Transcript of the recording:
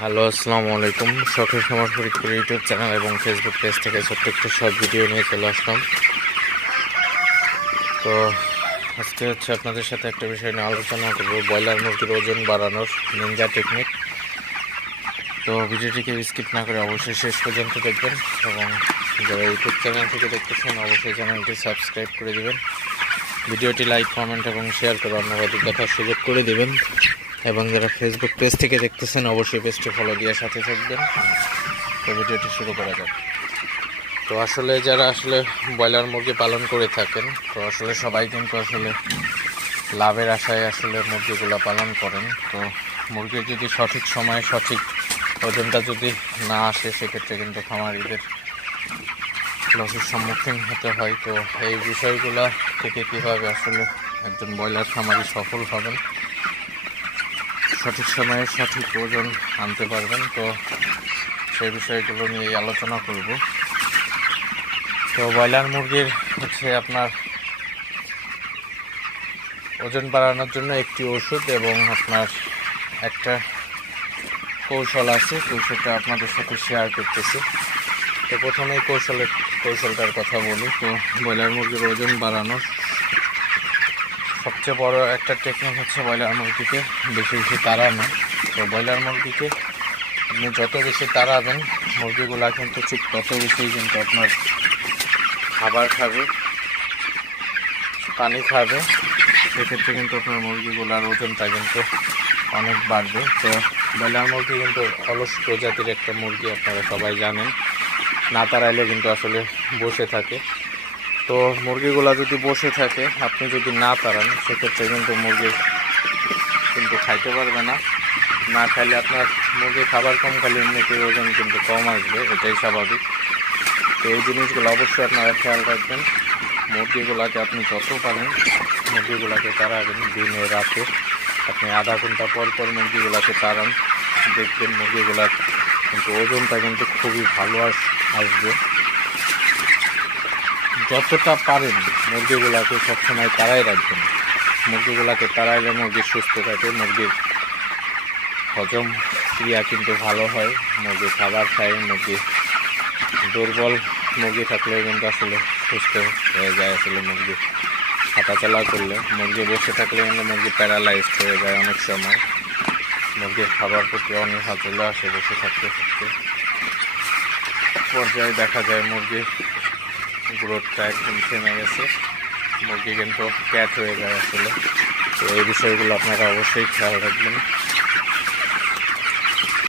Hello, আসসালামু আলাইকুম। শখের খামার ফরিদপুর ইউটিউব চ্যানেল এবং ফেসবুক পেজ থেকে ছোট্ট একটা শর্ট ভিডিও নিয়ে চলে আসলাম। তো আজকে আপনাদের সাথে একটা বিষয় নিয়ে আলোচনা করব, ব্রয়লার মুরগির ওজন বাড়ানোর নিনজা টেকনিক। তো ভিডিওটিকে স্কিপ না করে অবশ্যই শেষ পর্যন্ত দেখবেন এবং যারা ইউটিউব চ্যানেল থেকে দেখতেছেন অবশ্যই চ্যানেলটি সাবস্ক্রাইব করে দেবেন। ভিডিওটি লাইক, কমেন্ট এবং শেয়ার করে অন্যদের দেখার সুযোগ করে দেবেন এবং যারা ফেসবুক পেজ থেকে দেখতেছেন অবশ্যই পেজটি ফলো দিয়ে সাথে থাকবেন। তো ভিডিওটি শুরু করা যাক। তো আসলে যারা ব্রয়লার মুরগি পালন করে থাকেন, তো আসলে সবাই কিন্তু লাভের আশায় মুরগিগুলো পালন করেন। তো মুরগির যদি সঠিক সময়ে সঠিক ওজনটা যদি না আসে, সেক্ষেত্রে কিন্তু খামারিদের লসের সম্মুখীন হতে হয়। তো এই বিষয়গুলো থেকে কীভাবে একজন ব্রয়লার খামারি সফল হবেন, সঠিক সময়ে সঠিক ওজন আনতে পারবেন, তো সেই বিষয়গুলো নিয়ে আলোচনা করব। তো ব্রয়লার মুরগির আপনার ওজন বাড়ানোর জন্য একটি ওষুধ এবং আপনার একটা কৌশল আছে, কৌশলটা আপনাদের সাথে শেয়ার করতেছি। তো প্রথমেই কৌশলটার কথা বলি। তো ব্রয়লার মুরগির ওজন বাড়ানোর সবচেয়ে বড় একটা টেকনিক হচ্ছে ব্রয়লার মুরগিকে বেশি বেশি তাড়ানো। তো ব্রয়লার মুরগিকে আপনি যত বেশি তাড়াবেন, মুরগিগুলা কিন্তু ঠিক তত বেশি কিন্তু আপনার খাবার খাবে, পানি খাবে। সেক্ষেত্রে কিন্তু আপনার মুরগিগুলার ওজনটা কিন্তু অনেক বাড়বে। তো ব্রয়লার মুরগি কিন্তু অলস প্রজাতির একটা মুরগি, আপনারা সবাই জানেন। না তাড়াইলে কিন্তু বসে থাকে। তো মুরগিগুলা যদি বসে থাকে, আপনি যদি না তাড়ান, সেক্ষেত্রে কিন্তু মুরগি কিন্তু খাইতে পারবে না। না খাইলে আপনার মুরগি খাবার কম খাইলে এমনিতে ওজন কিন্তু কম আসবে, এটাই স্বাভাবিক। তো এই জিনিসগুলো অবশ্যই আপনারা খেয়াল রাখবেন। মুরগিগুলাকে আপনি যত পারেন মুরগিগুলাকে তাড়াবেন, দিনে রাতে আপনি আধা ঘন্টা পর পর মুরগিগুলাকে তাড়ান। দেখবেন মুরগিগুলার কিন্তু ওজনটা কিন্তু খুবই ভালো আসবে। যতটা পারেন মুরগিগুলাকে সবসময় তাড়াই রাখবেন। মুরগিগুলাকে তাড়াইলে মুরগি সুস্থ থাকে, মুরগির হজম ক্রিয়া কিন্তু ভালো হয়, মুরগি খাবার খায়। মুরগি দুর্বল মুরগি থাকলেও কিন্তু সুস্থ হয়ে যায়। মুরগি হাঁটাচলা করলে, মুরগি বসে থাকলে কিন্তু মুরগি প্যারালাইজড হয়ে যায়। অনেক সময় মুরগির খাবার প্রতি অনীহা চলে আসে, বসে থাকতে থাকতে পর্যায়ে দেখা যায় মুরগির গ্রোথটা একদম থেমে গেছে, মুরগি কিন্তু ক্যাট হয়ে যায়। তো এই বিষয়গুলো আপনারা অবশ্যই খেয়াল রাখবেন।